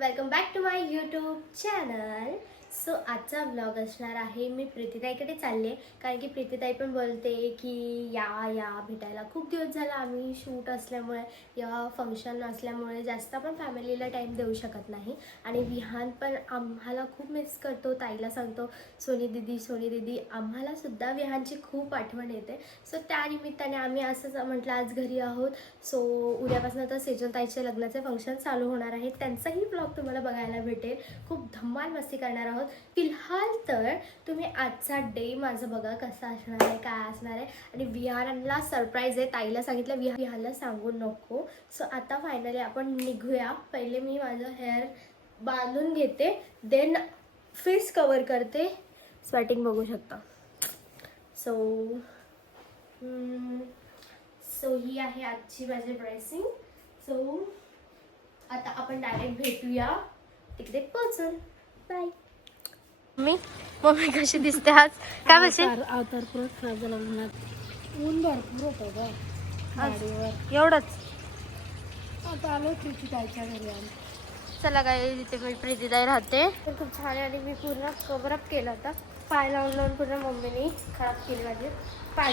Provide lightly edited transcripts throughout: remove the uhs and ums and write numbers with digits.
Welcome back to my YouTube channel. So आजचा blog असणार आहे. मी प्रीतीताईकडे चालले कारण की प्रीतीताई पण बोलते की या भेटायला. खूप दिवस झाला आम्ही शूट असल्यामुळे या फंक्शन असल्यामुळे जास्त आपण फॅमिलीला टाईम देऊ शकत नाही. आणि विहान पण आम्हाला खूप मिस करतो. ताईला सांगतो सोनी दीदी आम्हालासुद्धा विहानची खूप आठवण येते. सो त्यानिमित्ताने आम्ही असंच म्हटलं आज घरी आहोत. सो उद्यापासून तर सेजल ताईच्या लग्नाचे फंक्शन चालू होणार आहेत. त्यांचाही ब्लॉग तुम्हाला बघायला भेटेल. खूप धमाल मस्ती करणार आहोत. फिलहाल तर तुम्ही आजचा डे माझं बघा कसा असणार आहे, काय असणार आहे. आणि विहानला सरप्राईज आहे. ताईला सांगितलं विहानला सांगू नको. सो आता फायनली आपण निघूया. पहिले मी माझं हेअर बांधून घेते, देन फेस कवर करते. स्वेटिंग बघू शकता. सो ही आहे आजची माझी ड्रेसिंग. सो आता आपण डायरेक्ट भेटूया तिकडे पोहोचून. बाय. मम्मी कशी दिसते आज? काय म्हणशील? अवतार परत खराब झाला ऊन भरपूर होतं ग गाडीवर. एवढंच. आता आलो प्रीतीताईच्या घरी आलो. चला काय, तिथे मी प्रीतीताई राहते. खूप छान आहे. आणि मी पूर्ण कव्हरअप केला होता. पाय लावून पूर्ण मम्मीने खराब केली माझी पाय.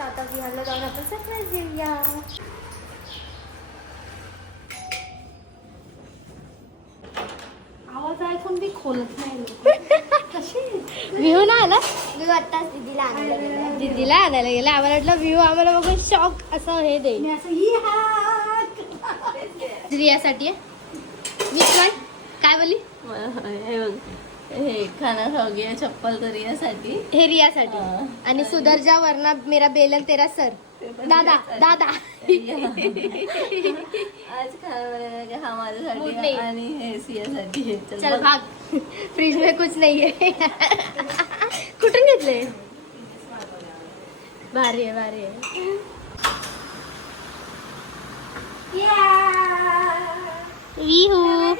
आता विहारला जाऊन आपण सरप्राईज देऊया. आवाज ऐकून बी खोलत नाही. कशी व्ह्यू ना आला. मी आत्ताच दीदीला आणायला गेला. आम्हाला वाटलं व्ह्यू आम्हाला बघून शॉक असं हे देईल. मी असं ही हाक. रियासाठी मी काय बोलली? हे खाना खाऊ गया चप्पल तर यासाठी. हे रियासाठी. आणि सुधर जा वरना मेरा बेलन तेरा सर. दादा आज खाना बनाने हा मूड माझ्यासाठी नाही. आणि हे सियासाठी. चल भाग. फ्रीज में कुछ नहीं है. कुठून घेतले? भारी आहे. विहू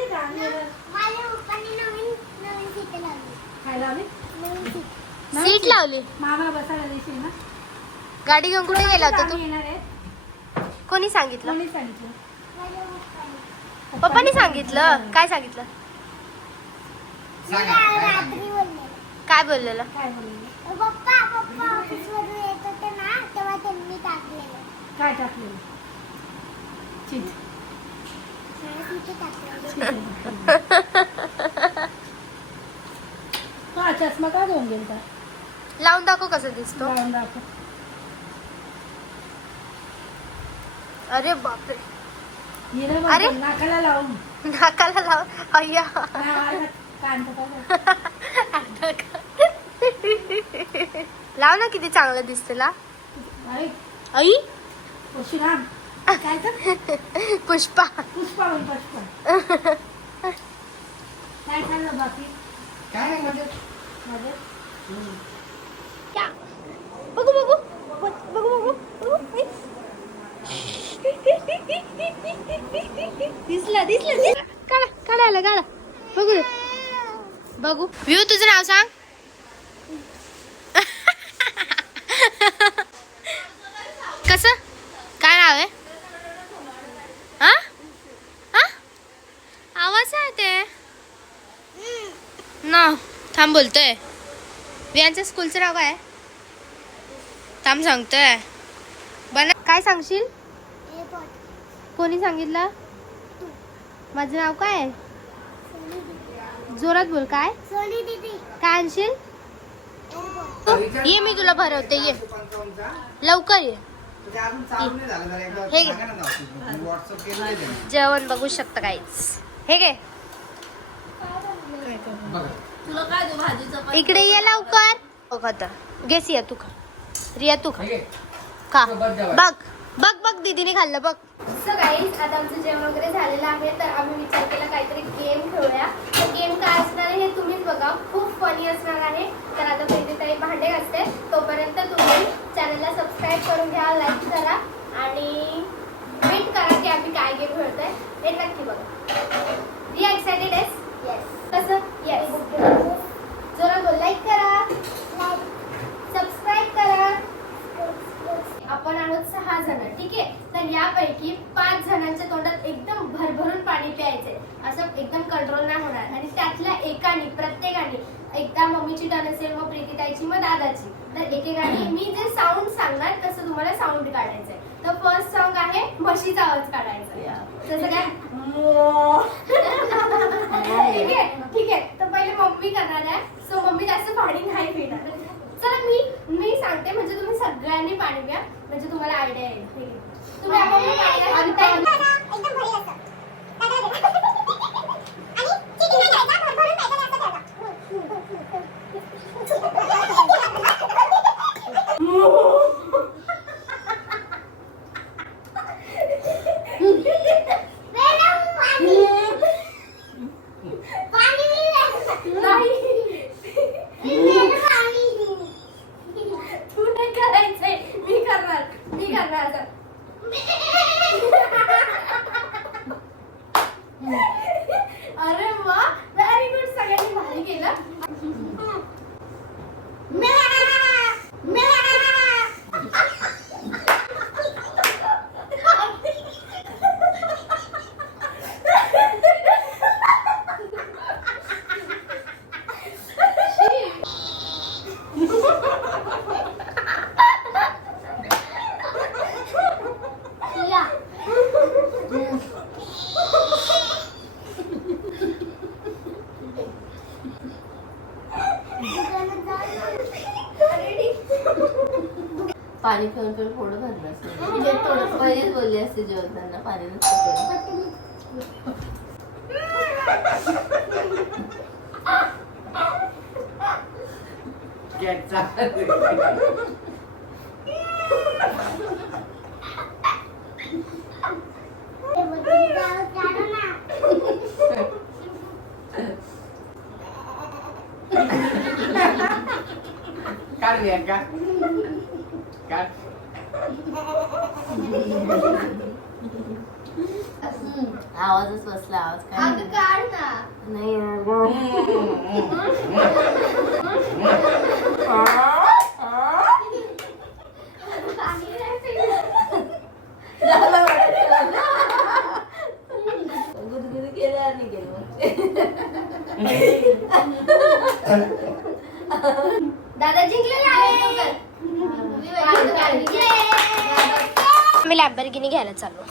खायला आली सीट लावली. मामा बसायला देशील ना. गाडी घेऊन कुठे गेला होता तू? आम्ही येणार आहे. कोणी सांगितलं? कोणी सांगितलं? पप्पानी सांगितलं. काय सांगितलं? काय बोललेलं? काय बोलले? पप्पा ऑफिसवरून येत होते ना तेव्हा त्यांनी टाकलेलं. काय टाकलेलं? चीज. हा चष्मा का घेऊन गेलता? लावून दाखव कसं दिसतो. लावून दाखव. अरे बापरे. हिरे अरे. बघ, नाकाला लावून. नाकाला लाव. अय्या. कान लाव ना, किती चांगलं दिसते. ला आई परशुराम काय तर पुष्पा. पुष्पा काय चाललं बाकी? काय नाही म्हणजे माझं बघू. दिसला काढा बघू. व्ह्यू तुझं नाव सांग. कसं काय नाव आहे? आवाज आहे ते ना. थांब बोलतोय. वियांच्या स्कूलचं नाव काय? थांब सांगतोय. काय सांगशील? कोणी सांगितलं? माझं नाव काय आहे? जोरात बोल. काय सोनी दीदी काय आणशील? ये, मी तुला भरवते. ये लवकर ये. हे घे. जेवण बघू शकता काहीच. हे घे. तुला काय देऊ भाजीचं? इकडे ये लवकर. बघ आता घेस. या तू खा. रिया तू खा. बघ दीदीने खाल्लं बघ. सो गाईज, आता आमचं जेवण वगैरे झालेलं आहे. तर आम्ही विचार केला काहीतरी गेम खेळूया. तर गेम काय असणार आहे हे तुम्हीच बघा. खूप फनी असणार आहे. तर आता प्रीतीताई भांडे घासते. तोपर्यंत तुम्ही चॅनलला सबस्क्राईब करून घ्या, लाईक करा आणि वेट करा की आम्ही काय गेम खेळतोय हे नक्की बघा. रिया एक्साइटेड आहेस? येस. कसं? येस. जोरात बोल. लाईक करा, सबस्क्राईब करा. आपण आहोत 6 जण. ठीक आहे. तर यापैकी 5 जणांच्या तोंडात एकदम भरभरून पाणी प्यायचे. असं असं एकदम कंट्रोल नाही होणार. आणि त्यातल्या एकाने प्रत्येकाने एकदा मम्मीची टर्न असेल, मग प्रीतीताईची, मग दादाची, तर एकेकाने मी जे साऊंड सांगणार तसं तुम्हाला साऊंड काढायचंय. तर फर्स्ट सॉन्ग आहे म्हशीचा आवाज काढायचा. जसं काय ठीक आहे ठीक आहे. तर पहिले मम्मी करणार आहे. सो मम्मी जास्त पाणी नाही पिणार. चला मी सांगते म्हणजे तुम्ही सगळ्यांनी पाणी प्या म्हणजे तुम्हाला आयडिया येईल. ठीक आहे तुम्ही आम्हाला पाणी प्या. एकदम भरेल असं. आणि चिकन नाही घ्यायचा, भरभरून प्यायचं असं तू नाही करायचंय, मी करणार आता. अरे वा व्हेरी गुड. सगळ्यांनी भारी केलं. पाणी पिऊन पिऊन फोडं भरलं असतं. पहिलेच बोलली असते जेवताना पाणी नसतं. काढ घ्या का काढ. आवाजच बसला. आवाज काय अगं काढ ना. नाही गुदगुद केलं आणि गेलं. दादा जिंकलेला आहे. मी लॅम्बोर्गिनी घ्यायला चाललो.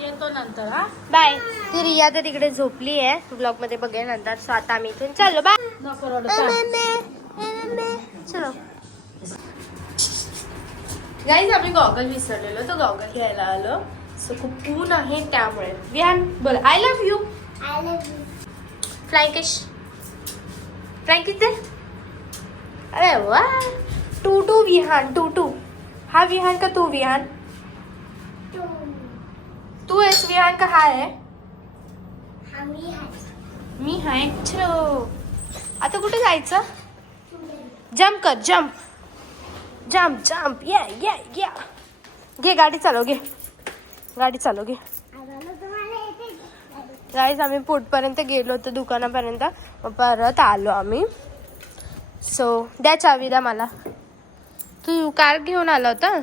येतो नंतर. हा बाय. ती रिया तर तिकडे झोपली आहे. ब्लॉग मध्ये बघेल नंतर. सो आता आम्ही इथून चाललो. बाय. नको रडू, चल. चलो गाईज आम्ही गॉगल विसरलेलो तर गॉगल घ्यायला आलो. सो खूप ऊन आहे त्यामुळे. विहान बोल I love you. I love you. फ्लँकिश फ्लँकिश दे. अरे वा. टू विहान टू. हा विहान का तू विहान? तू आहेस विहान का हा आहे? मी हाय. चलो आता कुठे जायचं? जम्प कर. जम्प या घे गाडी चालव. घे गाईज आम्ही पुढपर्यंत गेलो होतो दुकानापर्यंत. मग परत आलो आम्ही. सो द्या चावी द्या मला. तू कार घेऊन आला होता.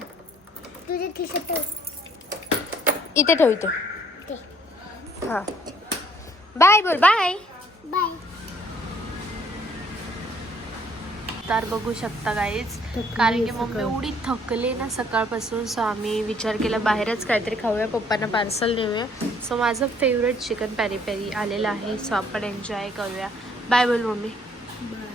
तुझे खिशात इथे ठेव इथे. हां बाय बोल. बाय. बाय. तर बघू शकता गाईज कारण की मम्मी एवढी थकले ना सकाळपासून. सो आम्ही विचार केला बाहेरच काहीतरी खाऊया. पप्पांना पार्सल नेऊया. सो माझं फेवरेट चिकन पेरी पेरी आलेलं आहे. सो आपण एन्जॉय करूया. बाय बोल मम्मी. बाय.